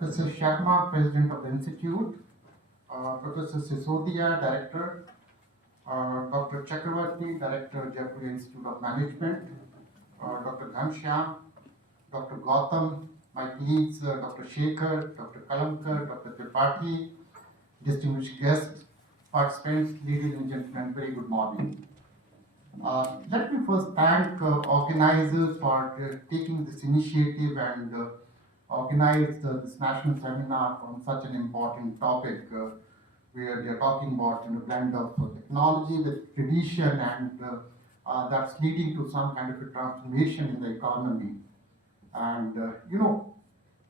Professor Sharma, President of the Institute, Professor Sisodia, Director, Dr. Chakravarti, Director, Jeffrey Institute of Management, Dr. Ghanshyam, Dr. Gautam, my colleagues, Dr. Shekhar, Dr. Kalamkar, Dr. Tripathi, distinguished guests, participants, ladies and gentlemen, very good morning. Let me first thank organizers for taking this initiative and organize this national seminar on such an important topic where they're talking about blend of technology with tradition and that's leading to some kind of a transformation in the economy. And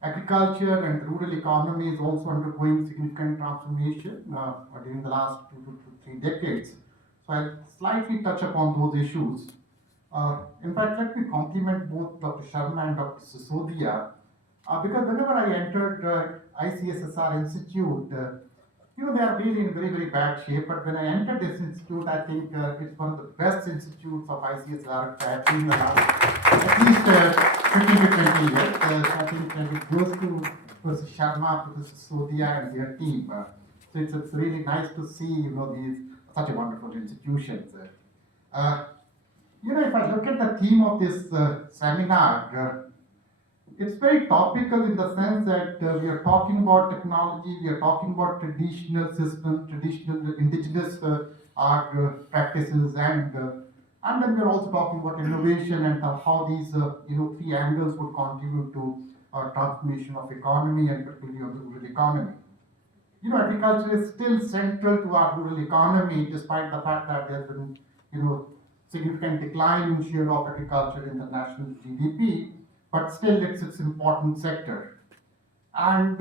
agriculture and rural economy is also undergoing significant transformation during the last 2 to 3 decades. So I'll slightly touch upon those issues. In fact, let me compliment both Dr. Sharma and Dr. Sisodia because whenever I entered ICSSR Institute, they are really in very, very bad shape. But when I entered this institute, I think it's one of the best institutes of ICSR I've seen in the last at least 15 to 20 years. I think it goes to Professor Sharma, Professor Sodia, and their team. So it's really nice to see, these such a wonderful institutions. If I look at the theme of this seminar, it's very topical in the sense that we are talking about technology, we are talking about traditional systems, traditional indigenous art practices, and then we are also talking about innovation and how these three angles would contribute to transformation of economy and particularly of the rural economy. Agriculture is still central to our rural economy, despite the fact that there's been, significant decline in share of agriculture in the national GDP, but still it's important sector. And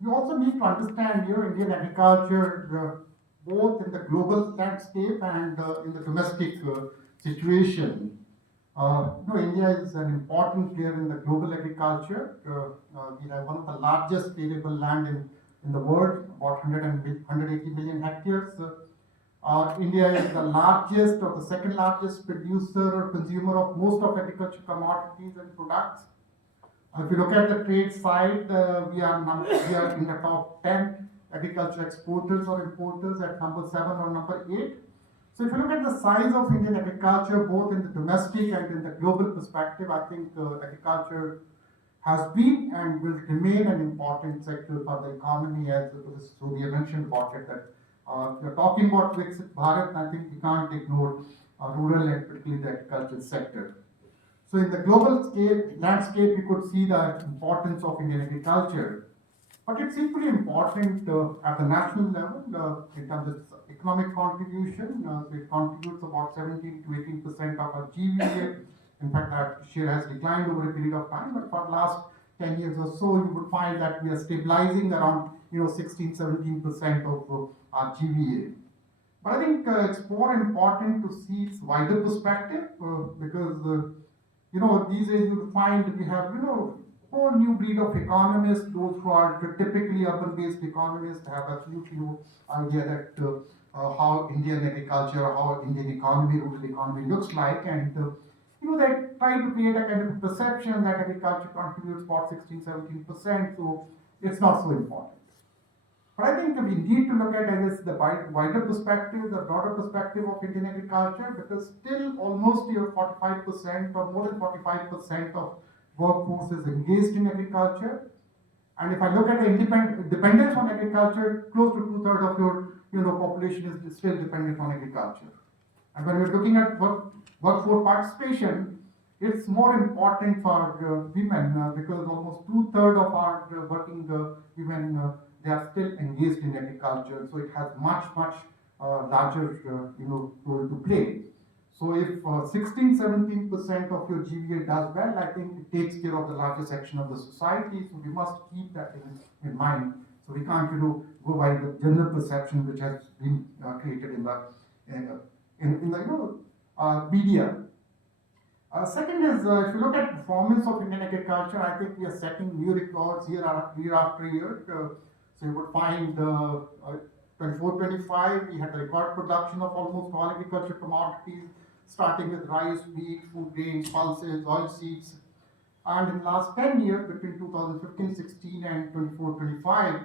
you also need to understand, Indian agriculture, both in the global landscape and in the domestic situation. India is an important player in the global agriculture. We have one of the largest arable land in the world, about 180 million hectares. India is the largest or the second largest producer or consumer of most of agriculture commodities and products. If you look at the trade side, we are in the top 10 agriculture exporters or importers at number 7 or number 8. So if you look at the size of Indian agriculture, both in the domestic and in the global perspective, I think agriculture has been and will remain an important sector for the economy, as Professor Surya mentioned about it, that we're talking about Viksit Bharat. I think we can't ignore rural and particularly the agricultural sector. So in the global landscape, you could see the importance of Indian agriculture. But it's equally important at the national level in terms of economic contribution. So it contributes about 17 to 18% of our GVA. In fact, that share has declined over a period of time, but for the last 10 years or so, you would find that we are stabilizing around 16, 17% of our GVA. But I think it's more important to see its wider perspective because these days you find we have whole new breed of economists. Those who are typically urban-based economists have absolutely no idea that how Indian agriculture, how Indian economy, rural economy looks like, and they try to create a kind of perception that agriculture contributes about 16, 17%, so it's not so important. But I think we need to look at this the wider perspective, the broader perspective of Indian agriculture, because still almost 45% or more than 45% of workforce is engaged in agriculture. And if I look at the dependence on agriculture, close to two-thirds of your population is still dependent on agriculture. And when we're looking at workforce participation, it's more important for women because almost two-thirds of our working women they are still engaged in agriculture. So it has much larger role to play. So if 16, 17% of your GVA does well, I think it takes care of the larger section of the society. So we must keep that in mind. So we can't go by the general perception which has been created in the media. Second is, if you look at performance of Indian agriculture, I think we are setting new records year after year. So you would find 24-25, we had a record production of almost all agriculture commodities, starting with rice, wheat, food grains, pulses, oilseeds. And in the last 10 years, between 2015-16 and 24-25,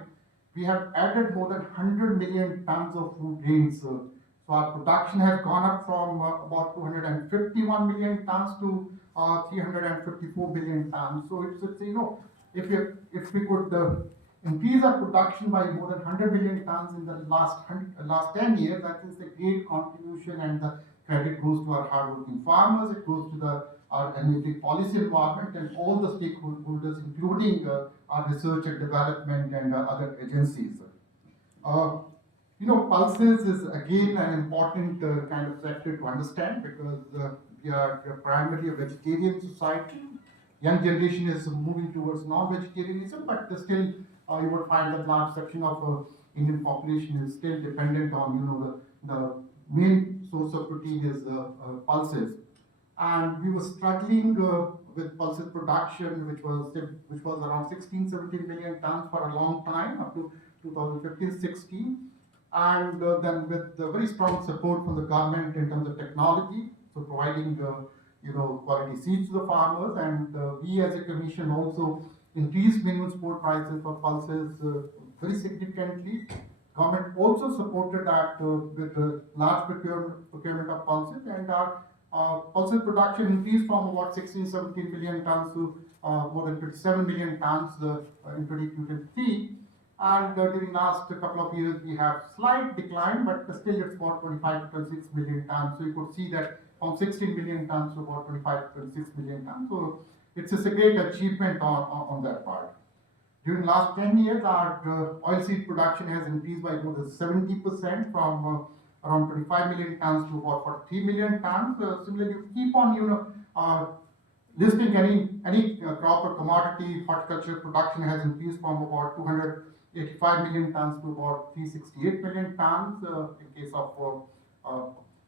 we have added more than 100 million tons of food grains. So our production has gone up from about 251 million tons to 354 million tons. So it's if we could increase our production by more than 100 million tons in the last 10 years, that is a great contribution, and the credit goes to our hardworking farmers, it goes to our enabling policy environment and all the stakeholders, including our research and development and other agencies. Uh, Pulses is again an important kind of sector to understand, because we are primarily a vegetarian society. Young generation is moving towards non-vegetarianism, but still you would find that large section of Indian population is still dependent on the main source of protein is pulses, and we were struggling with pulses production, which was around 16-17 million tons for a long time, up to 2015-16, and then with the very strong support from the government in terms of technology, so providing quality seeds to the farmers, and we as a commission also increased minimum support prices for pulses very significantly. Government also supported that with large procurement of pulses, and our pulses production increased from about 16-17 million tons to more than 27 million tons in 2023. And during last couple of years, we have slight decline, but still it's about 25 to 26 million tons. So you could see that from 16 million tons to about 25 to 26 million tons. So it's a great achievement on that part. During last 10 years, our oilseed production has increased by more than 70%, from around 25 million tons to about 43 million tons. Similarly, you keep on, listing any crop or commodity. Horticulture production has increased from about 285 million tons to about 368 million tons. In case of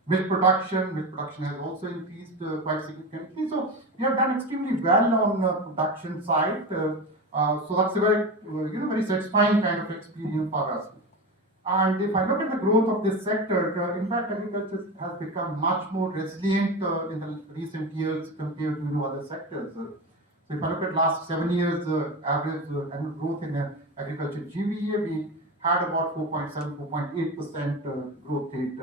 milk production has also increased quite significantly. So we have done extremely well on production side. So that's a very satisfying kind of experience for us. And if I look at the growth of this sector, in fact, agriculture has become much more resilient in the recent years compared to other sectors. So if I look at last 7 years, average annual growth in agriculture GVA, we had about 4.7, 4.8% growth rate.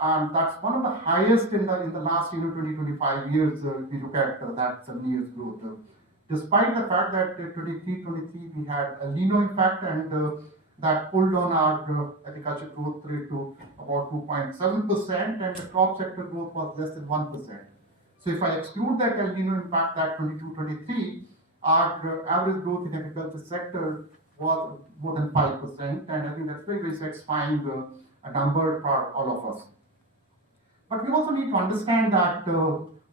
And that's one of the highest in the last 20-25 years. If we look at that 7 years growth. Despite the fact that 23 we had El Nino impact, and that pulled down our agriculture growth rate to about 2.7%, and the crop sector growth was less than 1%. So if I exclude that El Nino impact, that 22-23, our average growth in agriculture sector was more than 5%, and I think that's very, very satisfying a number for all of us. But we also need to understand that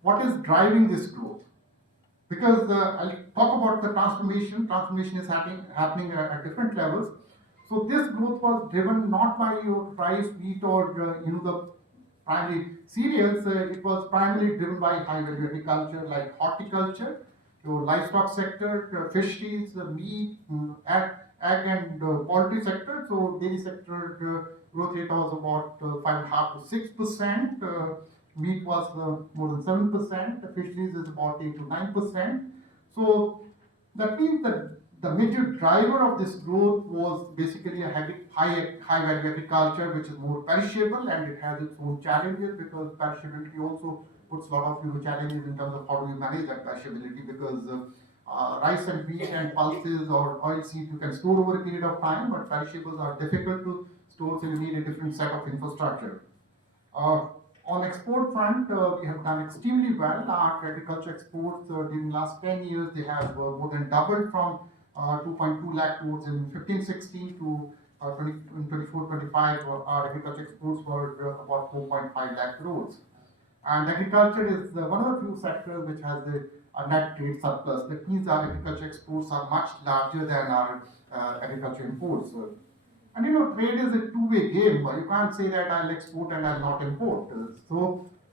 what is driving this growth. Because I'll talk about the transformation. Transformation is happening at different levels. So this growth was driven not by your rice, wheat, or the primary cereals. It was primarily driven by high value agriculture like horticulture, your livestock sector, fisheries, meat, ag and poultry sector. So dairy sector growth rate was about 5.5 to 6%. Meat was more than 7%. The fisheries is about 8 to 9%. So that means that the major driver of this growth was basically a high value agriculture, which is more perishable, and it has its own challenges, because perishability also puts a lot of challenges in terms of how do you manage that perishability, because rice and wheat and pulses or oilseed you can store over a period of time, but perishables are difficult to store, so you need a different set of infrastructure. On export front, we have done extremely well. Our agriculture exports during the last 10 years, they have more than doubled from 2.2 lakh crores in 15-16 to in 24-25. Our agriculture exports were about 4.5 lakh crores. And agriculture is one of the few sectors which has a net trade surplus. That means our agriculture exports are much larger than our agriculture imports. And trade is a two-way game. You can't say that I'll export and I'll not import.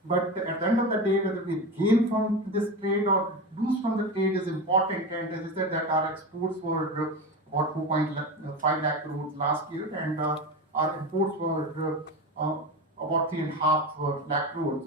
But at the end of the day, whether we gain from this trade or lose from the trade is important. And as I said, that our exports were about 4.5 lakh crores last year, and our imports were about 3.5 lakh crores.